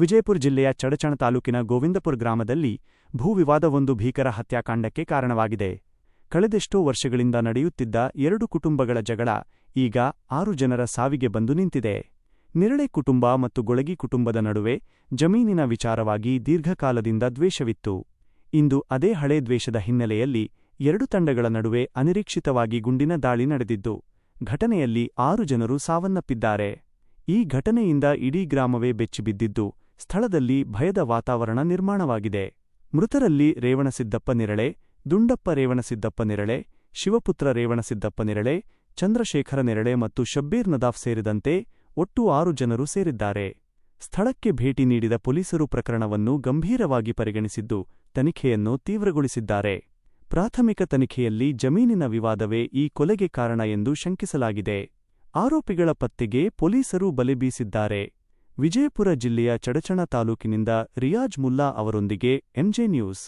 ವಿಜಯಪುರ ಜಿಲ್ಲೆಯ ಚಡಚಣ ತಾಲೂಕಿನ ಗೋವಿಂದಪುರ ಗ್ರಾಮದಲ್ಲಿ ಭೂ ವಿವಾದವೊಂದು ಭೀಕರ ಹತ್ಯಾಕಾಂಡಕ್ಕೆ ಕಾರಣವಾಗಿದೆ. ಕಳೆದೆಷ್ಟೋ ವರ್ಷಗಳಿಂದ ನಡೆಯುತ್ತಿದ್ದ 2 ಕುಟುಂಬಗಳ ಜಗಳ ಈಗ 6 ಜನರ ಸಾವಿಗೆ ಬಂದು ನಿಂತಿದೆ. ನಿರಳೆ ಕುಟುಂಬ ಮತ್ತು ಗೊಳಗಿ ಕುಟುಂಬದ ನಡುವೆ ಜಮೀನಿನ ವಿಚಾರವಾಗಿ ದೀರ್ಘಕಾಲದಿಂದ ದ್ವೇಷವಿತ್ತು. ಇಂದು ಅದೇ ಹಳೇ ದ್ವೇಷದ ಹಿನ್ನೆಲೆಯಲ್ಲಿ 2 ತಂಡಗಳ ನಡುವೆ ಅನಿರೀಕ್ಷಿತವಾಗಿ ಗುಂಡಿನ ದಾಳಿ ನಡೆದಿದ್ದು, ಘಟನೆಯಲ್ಲಿ 6 ಜನರು ಸಾವನ್ನಪ್ಪಿದ್ದಾರೆ. ಈ ಘಟನೆಯಿಂದ ಇಡೀ ಗ್ರಾಮವೇ ಬೆಚ್ಚಿಬಿದ್ದಿದ್ದು, ಸ್ಥಳದಲ್ಲಿ ಭಯದ ವಾತಾವರಣ ನಿರ್ಮಾಣವಾಗಿದೆ. ಮೃತರಲ್ಲಿ ರೇವಣಸಿದ್ದಪ್ಪ ನಿರಳೆ, ದುಂಡಪ್ಪ ರೇವಣಸಿದ್ದಪ್ಪ ನಿರಳೆ, ಶಿವಪುತ್ರ ರೇವಣಸಿದ್ದಪ್ಪ ನಿರಳೆ, ಚಂದ್ರಶೇಖರ ನಿರಳೆ ಮತ್ತು ಶಬ್ಬೀರ್ ನದಾಫ್ ಸೇರಿದಂತೆ ಒಟ್ಟು 6 ಜನರು ಸೇರಿದ್ದಾರೆ. ಸ್ಥಳಕ್ಕೆ ಭೇಟಿ ನೀಡಿದ ಪೊಲೀಸರು ಪ್ರಕರಣವನ್ನು ಗಂಭೀರವಾಗಿ ಪರಿಗಣಿಸಿದ್ದು, ತನಿಖೆಯನ್ನು ತೀವ್ರಗೊಳಿಸಿದ್ದಾರೆ. ಪ್ರಾಥಮಿಕ ತನಿಖೆಯಲ್ಲಿ ಜಮೀನಿನ ವಿವಾದವೇ ಈ ಕೊಲೆಗೆ ಕಾರಣ ಎಂದು ಶಂಕಿಸಲಾಗಿದೆ. ಆರೋಪಿಗಳ ಪತ್ತೆಗೆ ಪೊಲೀಸರು ಬಲೆ ಬೀಸಿದ್ದಾರೆ. ವಿಜಯಪುರ ಜಿಲ್ಲೆಯ ಚಡಚಣ ತಾಲೂಕಿನಿಂದ ರಿಯಾಜ್ ಮುಲ್ಲಾ ಅವರೊಂದಿಗೆ ಎಂಜೆ ನ್ಯೂಸ್.